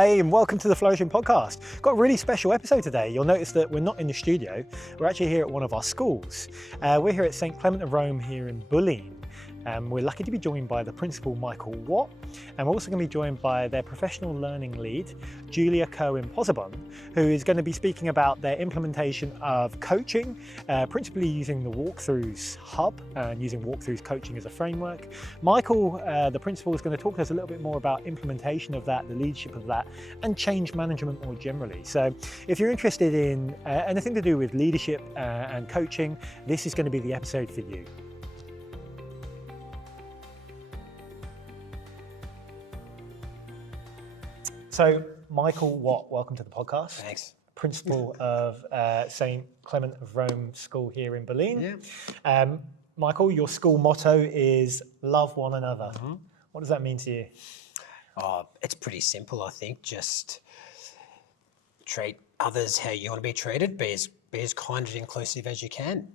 Hey, and welcome to the Flourishing Podcast. Got a really special episode today. You'll notice that we're not in the studio. We're actually here at one of our schools. We're here at St. Clement of Rome here in Bulleen. We're lucky to be joined by the principal, Michael Watt, and we're also going to be joined by their professional learning lead, Julia Cohen-Posabon, who is going to be speaking about their implementation of coaching, principally using the WalkThrus hub and using WalkThrus coaching as a framework. Michael, the principal, is going to talk to us a little bit more about implementation of that, the leadership of that, and change management more generally. So if you're interested in anything to do with leadership and coaching, this is going to be the episode for you. So, Michael Watt, welcome to the podcast. Thanks. Principal of St. Clement of Rome School here in Bulleen. Yeah. Michael, your school motto is love one another. Mm-hmm. What does that mean to you? It's pretty simple, I think. Just treat others how you want to be treated. Be as kind and inclusive as you can.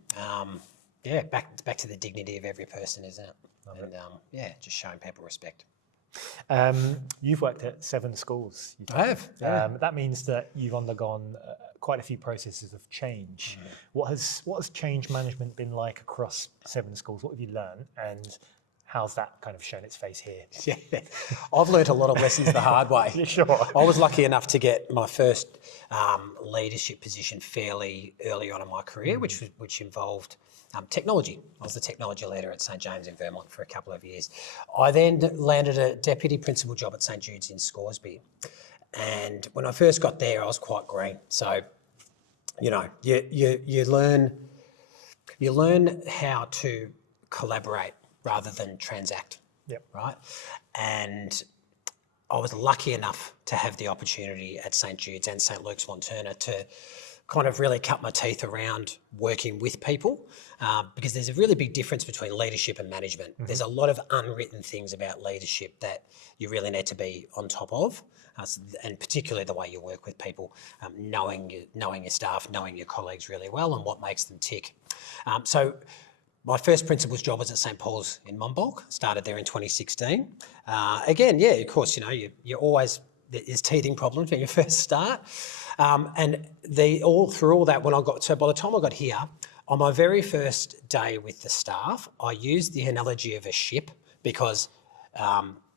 Back to the dignity of every person, isn't it? Just showing people respect. You've worked at 7 schools. I have. Yeah. That means that you've undergone quite a few processes of change. Mm. What has change management been like across 7 schools? What have you learned, and how's that kind of shown its face here? Yeah, I've learned a lot of lessons the hard way. Sure. I was lucky enough to get my first leadership position fairly early on in my career, which involved technology. I was the technology leader at St. James in Vermont for a couple of years. I then landed a deputy principal job at St. Jude's in Scoresby. And when I first got there, I was quite green. So, you learn how to collaborate rather than transact. Yep. Right? And I was lucky enough to have the opportunity at St. Jude's and St. Luke's Lonturna to kind of really cut my teeth around working with people, because there's a really big difference between leadership and management. Mm-hmm. There's a lot of unwritten things about leadership that you really need to be on top of, and particularly the way you work with people, knowing your staff, knowing your colleagues really well and what makes them tick. So my first principal's job was at St. Paul's in Monbulk, started there in 2016. Of course, you always, there's teething problems when you first start. And through all that, by the time I got here, on my very first day with the staff, I used the analogy of a ship because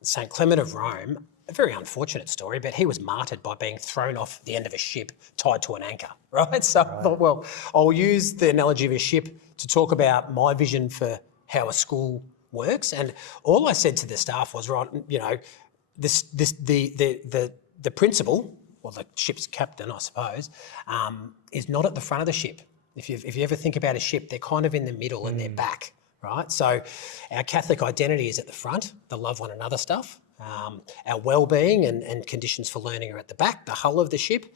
St. Clement of Rome, a very unfortunate story, but he was martyred by being thrown off the end of a ship tied to an anchor, right? So I thought, well, I'll use the analogy of a ship to talk about my vision for how a school works. And all I said to the staff was, the principal, or the ship's captain, I suppose, is not at the front of the ship. If you ever think about a ship, they're kind of in the middle and they're back, right? So our Catholic identity is at the front, the love one another stuff. Our well-being and conditions for learning are at the back, the hull of the ship,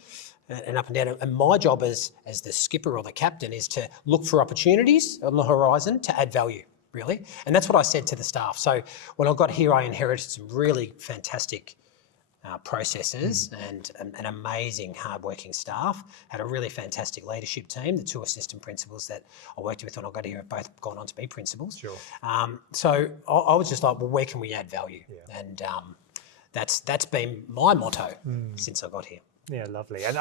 and up and down. And my job as the skipper or the captain is to look for opportunities on the horizon to add value, really. And that's what I said to the staff. So when I got here, I inherited some really fantastic processes and an amazing hard-working staff. Had a really fantastic leadership team. The 2 assistant principals that I worked with when I got here have both gone on to be principals. Sure. So I was just like, well, where can we add value? Yeah. And that's been my motto since I got here. Yeah, lovely. And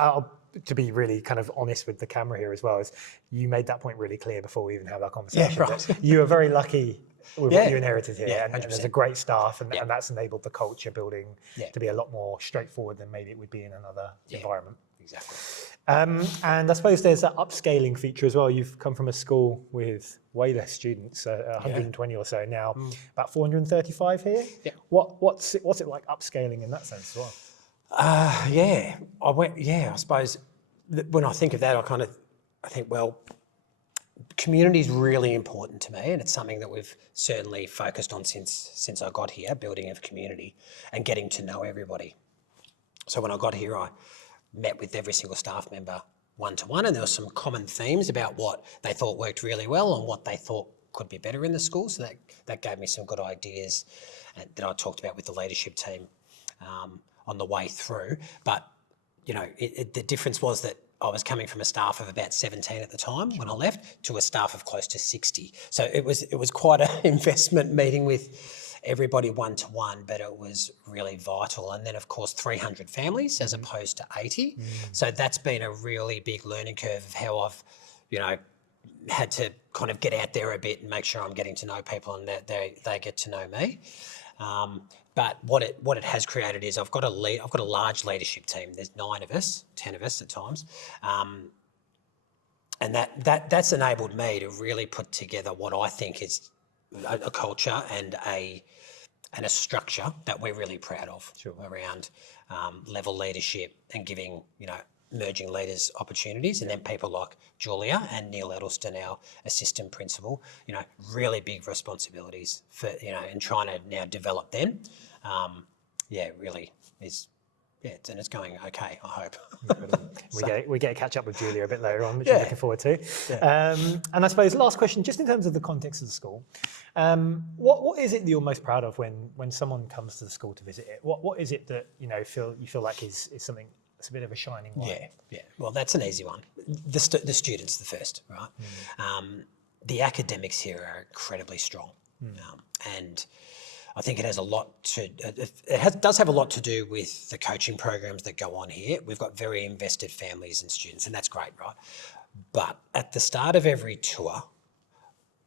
to be really kind of honest with the camera here as well, is you made that point really clear before we even had that conversation. Yeah, right. You are very lucky with what you inherited here, yeah, and there's a great staff, and that's enabled the culture building to be a lot more straightforward than maybe it would be in another environment. Exactly. And I suppose there's that upscaling feature as well. You've come from a school with way less students, 120 or so now, about 435 here. Yeah. What's it like upscaling in that sense as well? I suppose when I think of that, I think, well, community is really important to me, and it's something that we've certainly focused on since I got here, building of community and getting to know everybody. So when I got here, I met with every single staff member one-to-one, and there were some common themes about what they thought worked really well and what they thought could be better in the school. So that gave me some good ideas that I talked about with the leadership team on the way through. But, the difference was that I was coming from a staff of about 17 at the time when I left to a staff of close to 60. So it was quite an investment meeting with everybody one-to-one, but it was really vital. And then, of course, 300 families as opposed to 80. So that's been a really big learning curve of how I've, had to kind of get out there a bit and make sure I'm getting to know people and that they get to know me. But what it has created is I've got a large leadership team. There's 9 of us, 10 of us at times. And that's enabled me to really put together what I think is a culture and a structure that we're really proud of around level leadership and giving, emerging leaders opportunities. And then people like Julia and Neil Edelston, our assistant principal, really big responsibilities for, and trying to now develop them. It really is. Yeah, and it's going okay, I hope. We get to catch up with Julia a bit later on, which I'm looking forward to. Yeah. And I suppose last question, just in terms of the context of the school, what is it that you're most proud of when someone comes to the school to visit it? What is it that you feel like is something that's a bit of a shining light? Yeah. Well, that's an easy one. The students, the first, right? The academics here are incredibly strong, and I think it has a lot to. Does have a lot to do with the coaching programs that go on here. We've got very invested families and students, and that's great, right? But at the start of every tour,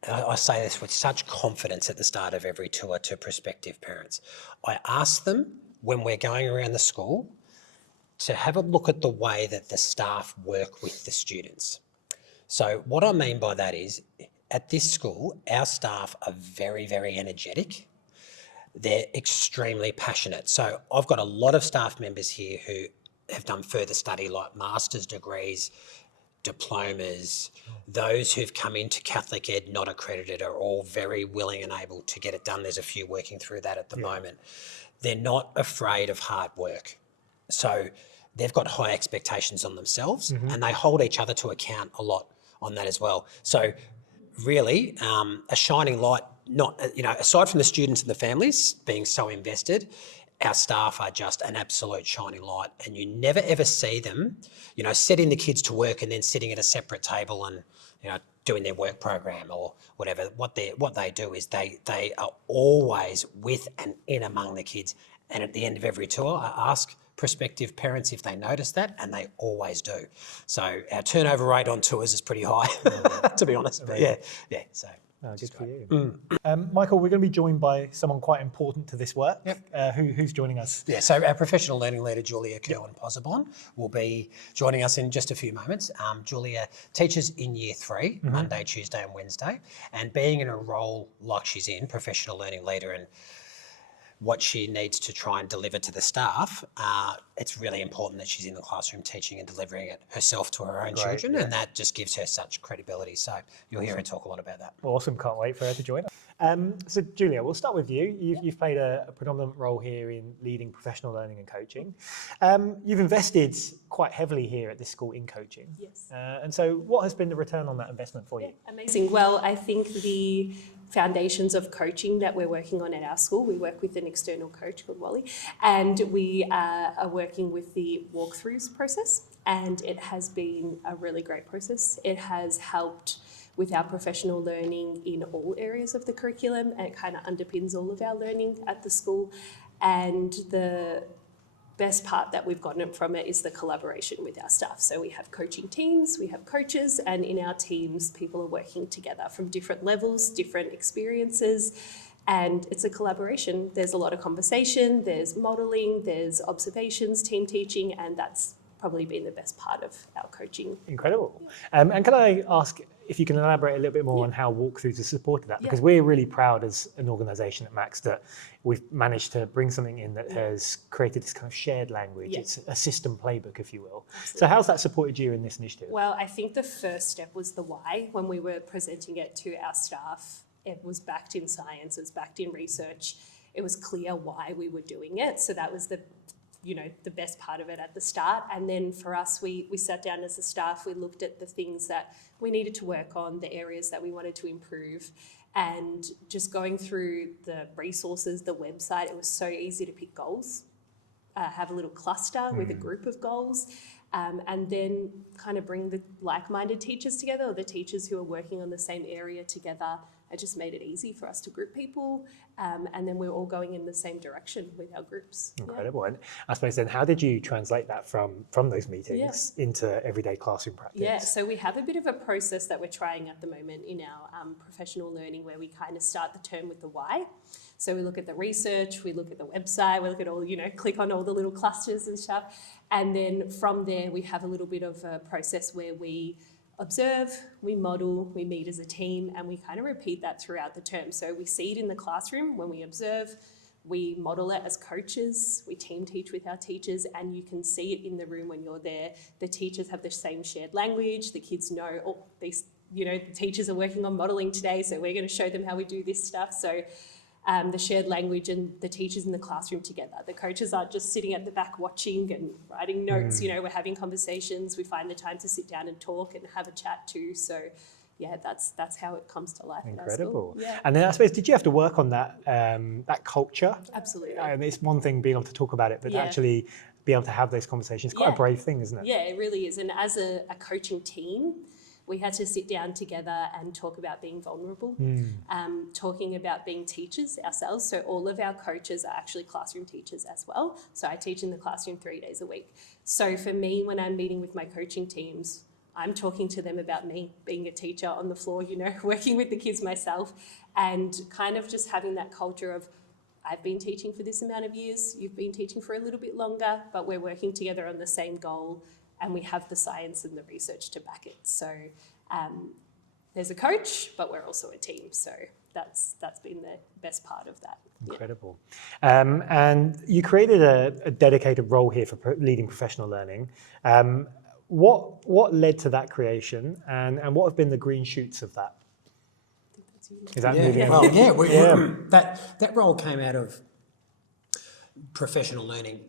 I say this with such confidence at the start of every tour to prospective parents. I ask them when we're going around the school to have a look at the way that the staff work with the students. So what I mean by that is, at this school, our staff are very, very energetic. They're extremely passionate. So I've got a lot of staff members here who have done further study, like master's degrees, diplomas. Those who've come into Catholic Ed not accredited are all very willing and able to get it done. There's a few working through that at the moment. They're not afraid of hard work. So they've got high expectations on themselves, and they hold each other to account a lot on that as well. So really, a shining light, aside from the students and the families being so invested, our staff are just an absolute shining light, and you never ever see them, setting the kids to work and then sitting at a separate table and, doing their work program or whatever. What they do is they are always with and in among the kids. And at the end of every tour, I ask prospective parents if they notice that, and they always do. So our turnover rate on tours is pretty high, to be honest. But yeah. So. Good for you. Michael, we're going to be joined by someone quite important to this work. Who's joining us? Yeah, so our professional learning leader, Julia Kerwin-Posabon, will be joining us in just a few moments. Julia teaches in Year 3, Monday, Tuesday and Wednesday, and being in a role like she's in, professional learning leader, and what she needs to try and deliver to the staff, it's really important that she's in the classroom teaching and delivering it herself to her own children, and that just gives her such credibility. So you'll hear her talk a lot about that. Awesome, can't wait for her to join us. So Julia, we'll start with you. You've played a predominant role here in leading professional learning and coaching. You've invested quite heavily here at this school in coaching. Yes. And so what has been the return on that investment for you? Amazing. Well, I think the foundations of coaching that we're working on at our school, we work with an external coach called Wally, and we are working with the WalkThrus process, and it has been a really great process. It has helped with our professional learning in all areas of the curriculum, and it kind of underpins all of our learning at the school. And the best part that we've gotten from it is the collaboration with our staff. So we have coaching teams, we have coaches, and in our teams, people are working together from different levels, different experiences, and it's a collaboration. There's a lot of conversation, there's modelling, there's observations, team teaching, and that's probably been the best part of our coaching. Incredible. And can I ask if you can elaborate a little bit more on how WalkThrus has supported that? Because we're really proud as an organisation at Max that we've managed to bring something in that has created this kind of shared language. It's a system playbook, if you will. Absolutely. So how's that supported you in this initiative? Well, I think the first step was the why. When we were presenting it to our staff, it was backed in science, it was backed in research. It was clear why we were doing it. So that was the best part of it at the start. And then for us, we sat down as a staff, we looked at the things that we needed to work on, the areas that we wanted to improve, and just going through the resources, the website, it was so easy to pick goals, have a little cluster with a group of goals, and then kind of bring the like-minded teachers together, or the teachers who are working on the same area together, it just made it easy for us to group people, and then we're all going in the same direction with our groups. Incredible. And I suppose then, how did you translate that from those meetings into everyday classroom practice? Yeah, so we have a bit of a process that we're trying at the moment in our professional learning, where we kind of start the term with the why. So we look at the research, we look at the website, we look at all, click on all the little clusters and stuff. And then from there, we have a little bit of a process where we observe, we model, we meet as a team, and we kind of repeat that throughout the term. So we see it in the classroom when we observe, we model it as coaches, we team teach with our teachers, and you can see it in the room when you're there. The teachers have the same shared language, the kids know, the teachers are working on modelling today, so we're going to show them how we do this stuff. So the shared language and the teachers in the classroom together. The coaches aren't just sitting at the back watching and writing notes, we're having conversations, we find the time to sit down and talk and have a chat too. So yeah, that's how it comes to life. Incredible. Yeah. And then I suppose, did you have to work on that that culture? Absolutely. And it's one thing being able to talk about it, but actually be able to have those conversations. It's quite a brave thing, isn't it? Yeah, it really is. And as a coaching team, we had to sit down together and talk about being vulnerable, talking about being teachers ourselves. So all of our coaches are actually classroom teachers as well. So I teach in the classroom 3 days a week. So for me, when I'm meeting with my coaching teams, I'm talking to them about me being a teacher on the floor, working with the kids myself, and kind of just having that culture of, I've been teaching for this amount of years, you've been teaching for a little bit longer, but we're working together on the same goal, and we have the science and the research to back it. So there's a coach, but we're also a team. So that's been the best part of that. Incredible. And you created a dedicated role here for leading professional learning. What led to that creation, and what have been the green shoots of that? Is that moving? Well, that role came out of professional learning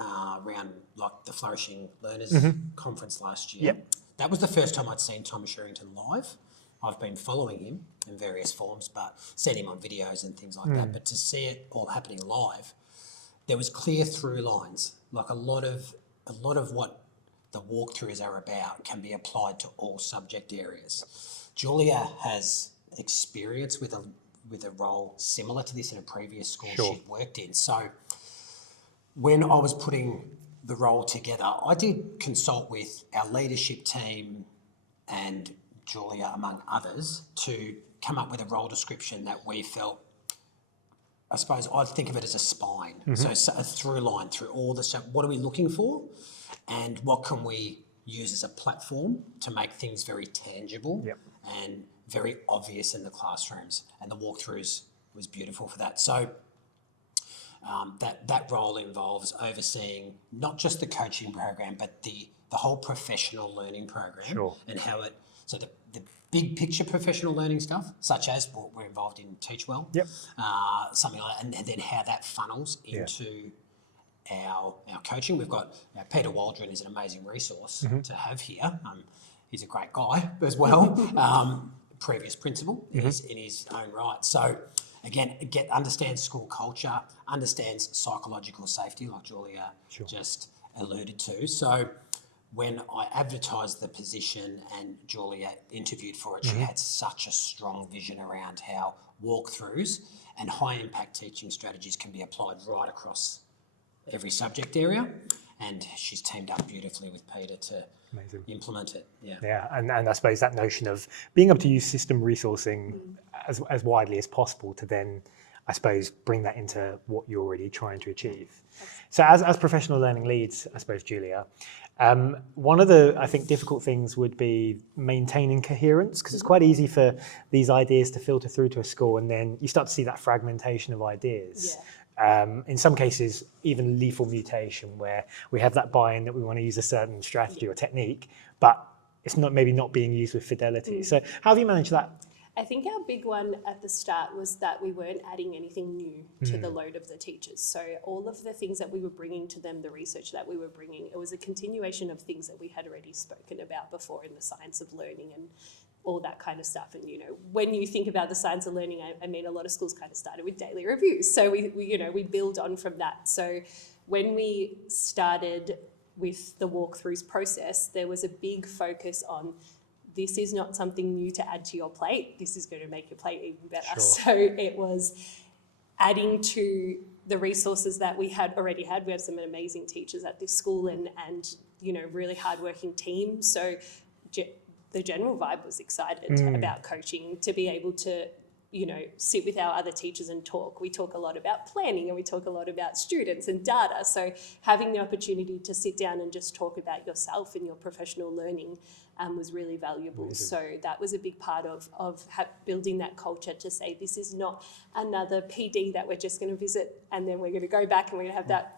around like the Flourishing Learners Conference last year. Yep. That was the first time I'd seen Thomas Sherrington live. I've been following him in various forms, but seen him on videos and things like that. But to see it all happening live, there was clear through lines. Like a lot of what the walkthroughs are about can be applied to all subject areas. Julia has experience with a role similar to this in a previous school she'd worked in. So when I was putting the role together, I did consult with our leadership team and Julia, among others, to come up with a role description that we felt, I suppose I'd think of it as a spine. So a through line through all the stuff. What are we looking for? And what can we use as a platform to make things very tangible and very obvious in the classrooms? And the walkthroughs was beautiful for that. So that role involves overseeing not just the coaching program, but the whole professional learning program and how it. So the big picture professional learning stuff, such as what we're involved in Teach Well, something like that, and then how that funnels into our coaching. We've got Peter Waldron is an amazing resource to have here. He's a great guy as well. Previous principal in his own right. So again, understands school culture, understands psychological safety, like Julia just alluded to. So when I advertised the position and Julia interviewed for it, she had such a strong vision around how walkthroughs and high impact teaching strategies can be applied right across every subject area. And she's teamed up beautifully with Peter to implement it. And I suppose that notion of being able to use system resourcing as widely as possible to then, I suppose, bring that into what you're already trying to achieve. So as professional learning leads, I suppose, Julia, one of the, I think, difficult things would be maintaining coherence, because it's quite easy for these ideas to filter through to a school, and then you start to see that fragmentation of ideas. In some cases, even lethal mutation, where we have that buy-in that we want to use a certain strategy or technique, but it's maybe not being used with fidelity. So how have you managed that? I think our big one at the start was that we weren't adding anything new to the load of the teachers. So all of the things that we were bringing to them, the research that we were bringing, it was a continuation of things that we had already spoken about before in the science of learning and all that kind of stuff. And, when you think about the science of learning, I mean, a lot of schools kind of started with daily reviews. So we build on from that. So when we started with the walkthroughs process, there was a big focus on this is not something new to add to your plate. This is going to make your plate even better. Sure. So it was adding to the resources that we had already had. We have some amazing teachers at this school and really hardworking team. So the general vibe was excited about coaching, to be able to sit with our other teachers and talk. We talk a lot about planning and we talk a lot about students and data. So having the opportunity to sit down and just talk about yourself and your professional learning was really valuable. Amazing. So that was a big part of building that culture, to say this is not another PD that we're just going to visit and then we're going to go back and we're going to have that,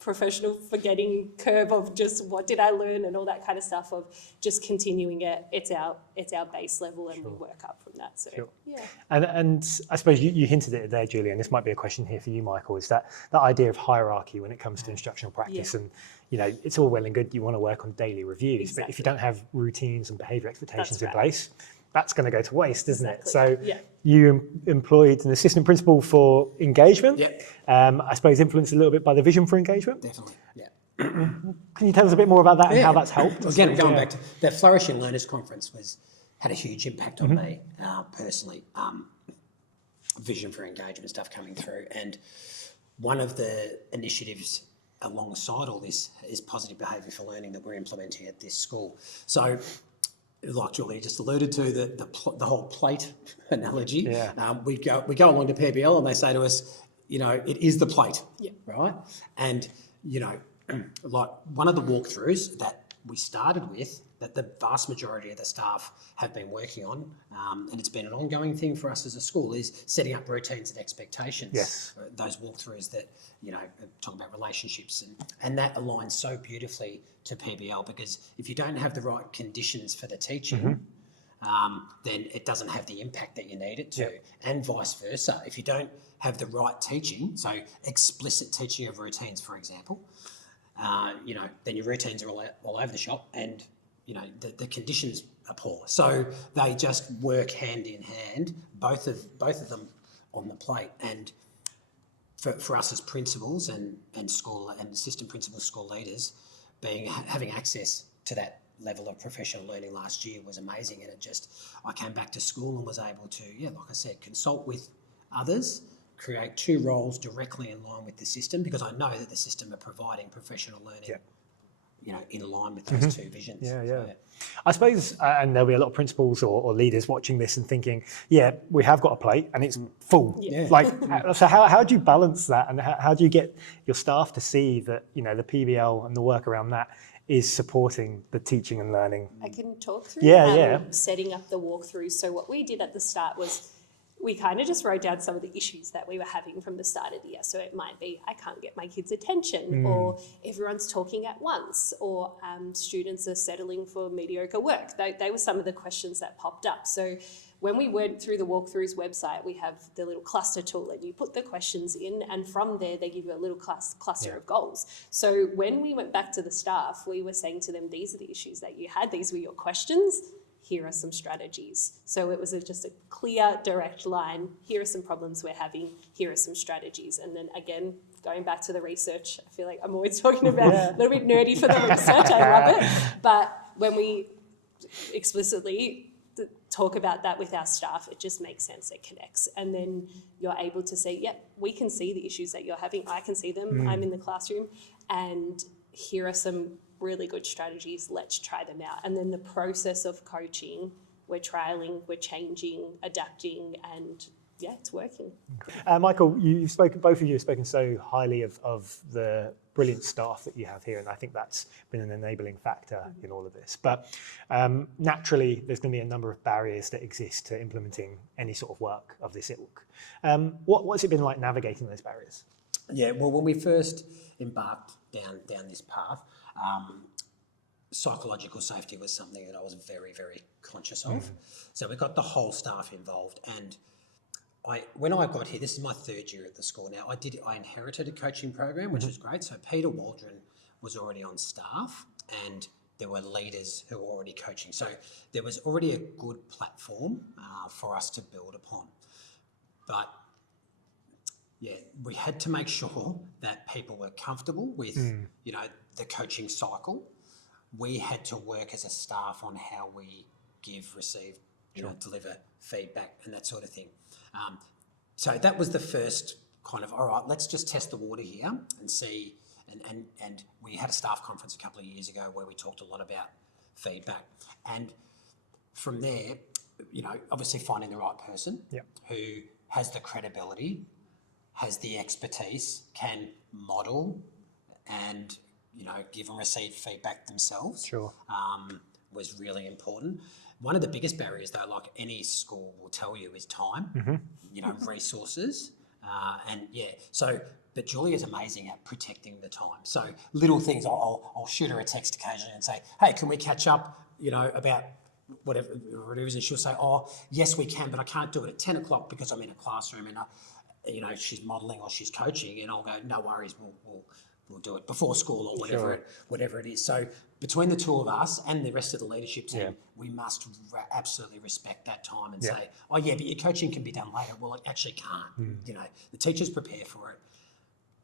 professional forgetting curve of just what did I learn and all that kind of stuff, of just continuing it. It's our base level and we work up from that. So yeah. And I suppose you hinted at it there, Julie, and this might be a question here for you, Michael, is that idea of hierarchy when it comes to instructional practice. And it's all well and good, you want to work on daily reviews, but if you don't have routines and behaviour expectations in place, that's going to go to waste, isn't it? So you employed an assistant principal for engagement. Yep. I suppose influenced a little bit by the vision for engagement. Definitely, yeah. Can you tell us a bit more about that and how that's helped? Again, going back to the Flourishing Learners Conference had a huge impact on me personally. Vision for engagement stuff coming through, and one of the initiatives alongside all this is positive behaviour for learning that we're implementing at this school. So, like Julie just alluded to, the whole plate analogy. Yeah. We go along to PBL and they say to us, it is the plate, right? And like one of the walkthroughs that we started with, that the vast majority of the staff have been working on, and it's been an ongoing thing for us as a school, is setting up routines and expectations. Yes. Those walkthroughs that, talk about relationships, and that aligns so beautifully to PBL, because if you don't have the right conditions for the teaching, then it doesn't have the impact that you need it to, and vice versa. If you don't have the right teaching, so explicit teaching of routines, for example, then your routines are all over the shop, and the conditions are poor. So they just work hand in hand, both of them on the plate. And for us as principals and school and assistant principals, school leaders, having access to that level of professional learning last year was amazing. And I came back to school and was able to, like I said, consult with others, create two roles directly in line with the system, because I know that the system are providing professional learning, in line with those two visions. Yeah. I suppose, and there'll be a lot of principals or leaders watching this and thinking, we have got a plate and it's full. So how do you balance that, and how do you get your staff to see that, the PBL and the work around that is supporting the teaching and learning? I can talk through setting up the walkthroughs. So what we did at the start was we kind of just wrote down some of the issues that we were having from the start of the year. So it might be, I can't get my kids' attention, or everyone's talking at once, or students are settling for mediocre work. They were some of the questions that popped up. So when we went through the walkthroughs website, we have the little cluster tool, and you put the questions in, and from there they give you a little cluster of goals. So when we went back to the staff, we were saying to them, these are the issues that you had, these were your questions, here are some strategies. So it was just a clear, direct line. Here are some problems we're having. Here are some strategies. And then again, going back to the research, I feel like I'm always talking about a little bit nerdy for the research. I love it. But when we explicitly talk about that with our staff, it just makes sense. It connects. And then you're able to say, we can see the issues that you're having. I can see them. I'm in the classroom. And here are some really good strategies, let's try them out. And then the process of coaching, we're trialing, we're changing, adapting, and it's working. Michael, both of you have spoken so highly of the brilliant staff that you have here, and I think that's been an enabling factor in all of this. But naturally, there's going to be a number of barriers that exist to implementing any sort of work of this ilk. What's it been like navigating those barriers? Yeah, well, when we first embarked down this path, psychological safety was something that I was very, very conscious of. So we got the whole staff involved, and when I got here, this is my third year at the school now, I inherited a coaching program, which was great. So Peter Waldron was already on staff, and there were leaders who were already coaching. So there was already a good platform for us to build upon. But we had to make sure that people were comfortable with, the coaching cycle. We had to work as a staff on how we give, receive, deliver feedback and that sort of thing. So that was the first kind of, all right, let's just test the water here and see. And we had a staff conference a couple of years ago where we talked a lot about feedback. And from there, obviously finding the right person who has the credibility, has the expertise, can model and, give and receive feedback themselves. Was really important. One of the biggest barriers, though, like any school will tell you, is time, resources. But Julia's amazing at protecting the time. So little things, I'll shoot her a text occasionally and say, hey, can we catch up, about whatever it is? And she'll say, oh, yes, we can, but I can't do it at 10 o'clock because I'm in a classroom and, she's modelling or she's coaching. And I'll go, no worries, we'll do it before school or whatever it is. So between the two of us and the rest of the leadership team, we must absolutely respect that time and say, oh yeah, but your coaching can be done later. Well, it actually can't. The teachers prepare for it.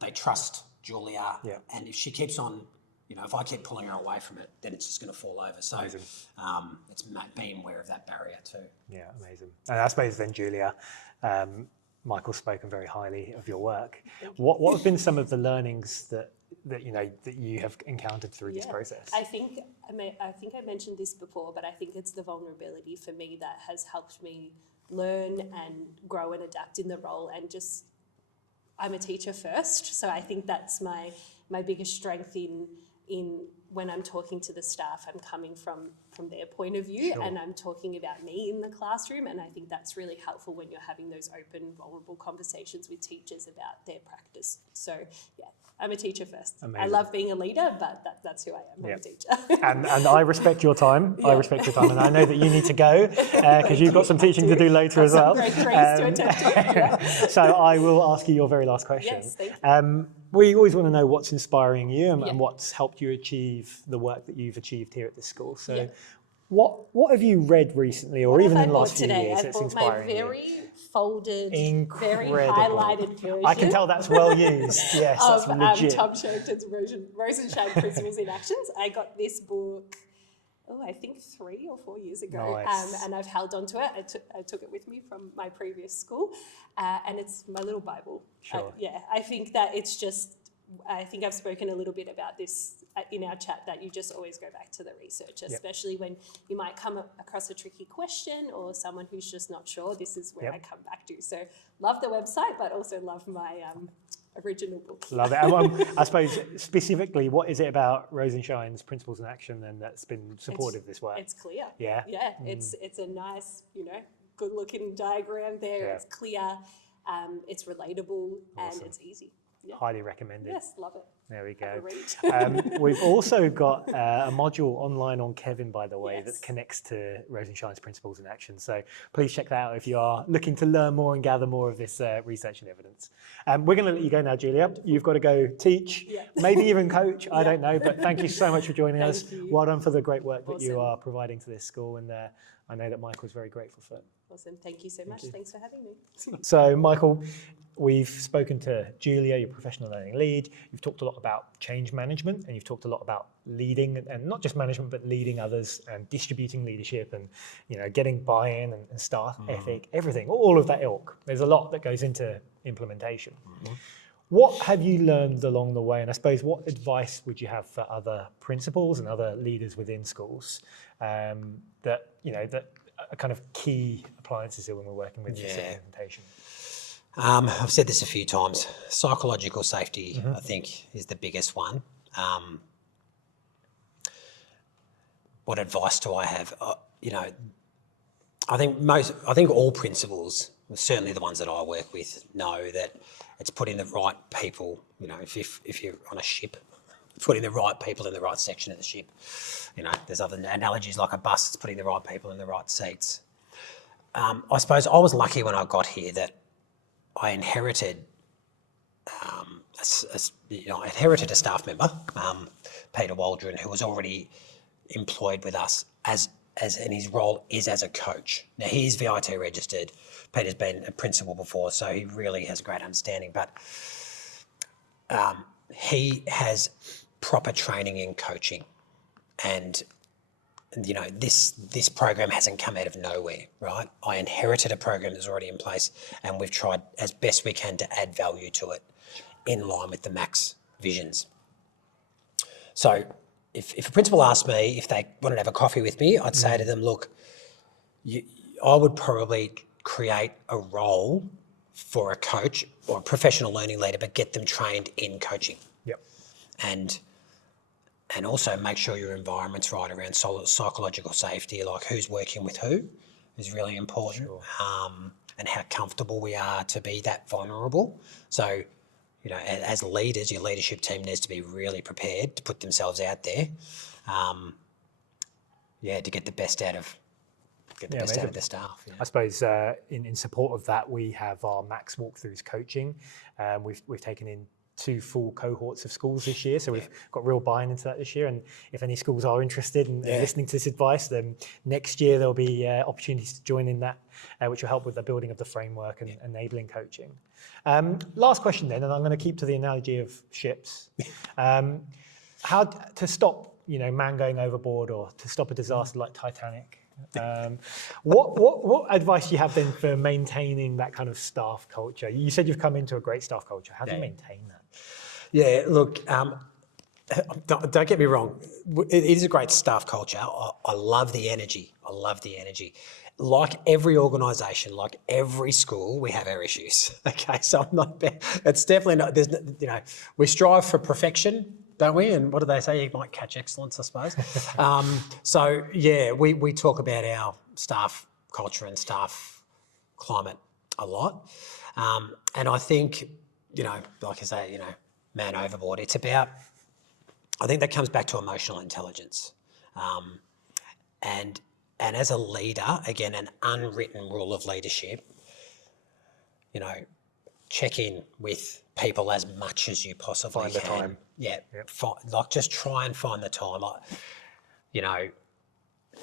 They trust Julia. And if she keeps on, if I keep pulling her away from it, then it's just going to fall over. So it's being aware of that barrier too. Yeah, amazing. And I suppose then, Julia, Michael's spoken very highly of your work. What have been some of the learnings that you have encountered through this process? I think I mentioned this before, but I think it's the vulnerability for me that has helped me learn and grow and adapt in the role. And just, I'm a teacher first, so I think that's my biggest strength in when I'm talking to the staff. I'm coming from their point of view, and I'm talking about me in the classroom, and I think that's really helpful when you're having those open, vulnerable conversations with teachers about their practice. So yeah, I'm a teacher first. Amazing. I love being a leader, but that's who I am. I'm a teacher. and I respect your time. I respect your time, and I know that you need to go because you've got some teaching to do later as well. Great traits to attend to. So I will ask you your very last question. Yes, thank you. We always want to know what's inspiring you and what's helped you achieve the work that you've achieved here at this school. So what have you read recently or even in the last few years that's inspiring you? I bought my very folded, very highlighted version. I can tell that's well used. Yes, that's legit. Tom Sherrington's Rosenshine Principles in Actions. I got this book, I think 3 or 4 years ago, nice. And I've held on to it. I took it with me from my previous school, and it's my little Bible. I think that it's just, I think I've spoken a little bit about this in our chat, that you just always go back to the research, especially when you might come across a tricky question or someone who's just not sure. This is where I come back to. So love the website, but also love my original book. Love it. I suppose specifically, what is it about Rosenshine's Principles in Action then that's been supportive of this work? It's clear. Yeah. It's a nice, good looking diagram there. It's clear, it's relatable, and it's easy. Highly recommended. Yes, love it. There we go. We've also got a module online on Kevin, by the way, that connects to Rosenshine's Principles in Action. So please check that out if you are looking to learn more and gather more of this research and evidence. We're going to let you go now, Julia. You've got to go teach, maybe even coach. I don't know, but thank you so much for joining us. Well done for the great work that you are providing to this school, and I know that Michael's very grateful for it. Awesome. Thank you so much. Thanks for having me. So, Michael, we've spoken to Julia, your professional learning lead. You've talked a lot about change management, and you've talked a lot about leading, and not just management, but leading others and distributing leadership and, getting buy-in and staff ethic, everything, all of that ilk. There's a lot that goes into implementation. What have you learned along the way? And I suppose what advice would you have for other principals and other leaders within schools that are kind of key appliances here when we're working with this implementation? I've said this a few times. Psychological safety, I think, is the biggest one. What advice do I have? I think all principals, certainly the ones that I work with, know that it's putting the right people. If you're on a ship, putting the right people in the right section of the ship. There's other analogies like a bus. It's putting the right people in the right seats. I suppose I was lucky when I got here that I inherited a staff member, Peter Waldron, who was already employed with us and his role is as a coach. Now he's VIT registered. Peter's been a principal before, so he really has a great understanding. But he has proper training in coaching, and you know, this program hasn't come out of nowhere, right? I inherited a program that's already in place, and we've tried as best we can to add value to it in line with the Max visions. So if a principal asked me if they wanted to have a coffee with me, I'd say to them, look, I would probably create a role for a coach or a professional learning leader, but get them trained in coaching. Yep. And also make sure your environment's right around psychological safety, like who's working with who is really important, and how comfortable we are to be that vulnerable. So, you know, as leaders, your leadership team needs to be really prepared to put themselves out there, to get the best out of the staff. Yeah. I suppose in support of that, we have our Max WalkThrus coaching. We've taken in 2 full cohorts of schools this year, so we've got real buy-in into that this year. And if any schools are interested in listening to this advice, then next year there'll be opportunities to join in that, which will help with the building of the framework and enabling coaching. Last question then, and I'm going to keep to the analogy of ships. How to stop, man going overboard, or to stop a disaster like Titanic? What advice do you have then for maintaining that kind of staff culture? You said you've come into a great staff culture. How do you maintain that? Yeah, look, don't get me wrong. It is a great staff culture. I love the energy. Like every organisation, like every school, we have our issues. Okay, so I'm not. It's definitely not. There's, we strive for perfection, don't we? And what do they say? You might catch excellence, I suppose. So yeah, we talk about our staff culture and staff climate a lot, and I think, like I say, man overboard. It's about. I think that comes back to emotional intelligence, and as a leader, again, an unwritten rule of leadership. Check in with people as much as you possibly can. Find the time. Yeah, yep. Just try and find the time.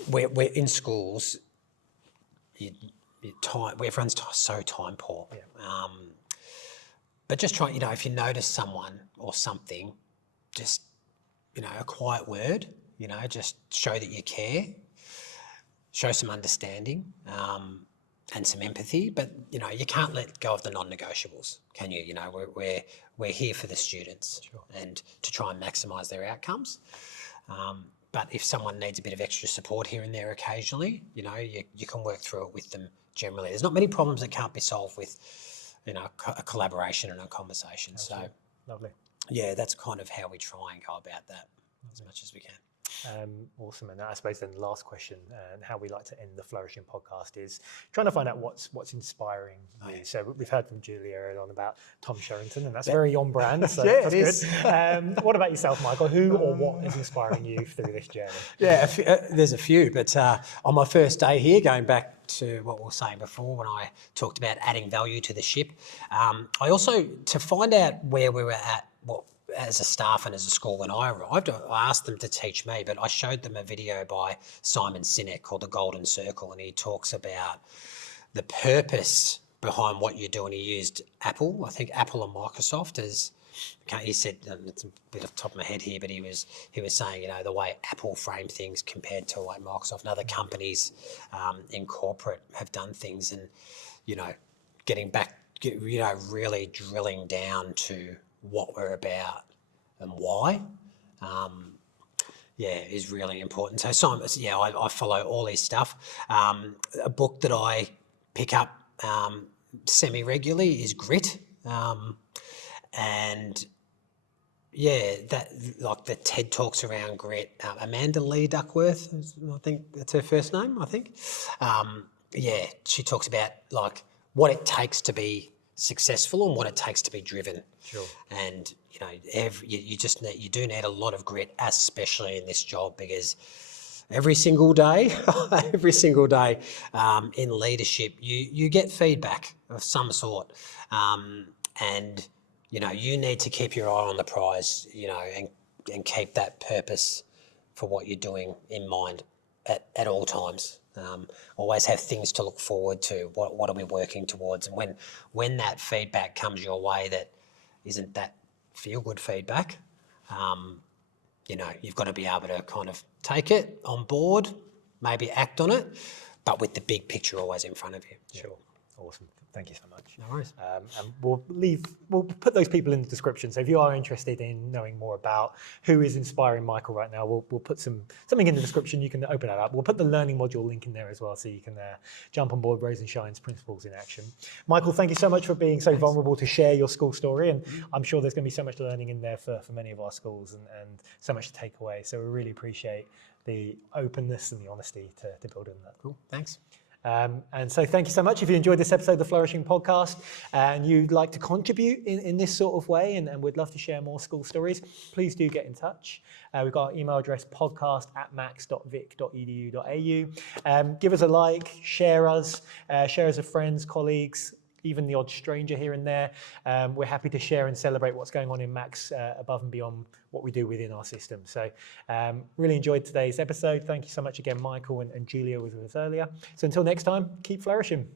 We're in schools. Everyone's so time poor. Yeah. But just try. If you notice someone or something, just a quiet word. Just show that you care. Show some understanding. And some empathy, but you can't let go of the non-negotiables, can you? We're here for the students, and to try and maximise their outcomes. But if someone needs a bit of extra support here and there occasionally, you can work through it with them. Generally, there's not many problems that can't be solved with, a collaboration and a conversation. Absolutely. So, lovely. Yeah, that's kind of how we try and go about that as much as we can. Awesome. And I suppose then the last question, and how we like to end the Flourishing podcast, is trying to find out what's inspiring you. So we've heard from Julia earlier on about Tom Sherrington, and that's very on brand. So that's good. What about yourself, Michael? Who or what is inspiring you through this journey? Yeah, there's a few, but on my first day here, going back to what we were saying before when I talked about adding value to the ship, I also, to find out where we were at, as a staff and as a school when I arrived, I asked them to teach me, but I showed them a video by Simon Sinek called The Golden Circle, and he talks about the purpose behind what you're doing. He used Apple, I think Apple and Microsoft as, he said, it's a bit off the top of my head here, but he was saying, the way Apple framed things compared to like Microsoft and other companies in corporate have done things, and, getting back, really drilling down to what we're about and why, is really important. So Simon, I follow all his stuff. A book that I pick up semi-regularly is Grit, and that, like the TED Talks around grit. Amanda Lee Duckworth, I think that's her first name. I think, she talks about like what it takes to be successful and what it takes to be driven. Sure. And you do need a lot of grit, especially in this job, because every single day in leadership, you get feedback of some sort, and you need to keep your eye on the prize, and keep that purpose for what you're doing in mind at all times. Always have things to look forward to. What are we working towards? And when that feedback comes your way that isn't that feel-good feedback, you've got to be able to kind of take it on board, maybe act on it, but with the big picture always in front of you. Sure. Awesome. Thank you so much. No worries. And we'll put those people in the description. So if you are interested in knowing more about who is inspiring Michael right now, we'll put something in the description. You can open that up. We'll put the learning module link in there as well, so you can jump on board Rose and Shine's Principles in Action. Michael, thank you so much for being so vulnerable to share your school story. And I'm sure there's going to be so much learning in there for many of our schools and so much to take away. So we really appreciate the openness and the honesty to build on that. Cool. Thanks. And so thank you so much. If you enjoyed this episode of the Flourishing Podcast and you'd like to contribute in this sort of way and would love to share more school stories, please do get in touch. We've got our email address podcast@max.vic.edu.au. Give us a like, share us with friends, colleagues, even the odd stranger here and there. We're happy to share and celebrate what's going on in Max above and beyond what we do within our system. So really enjoyed today's episode. Thank you so much again, Michael, and Julia was with us earlier. So until next time, keep flourishing.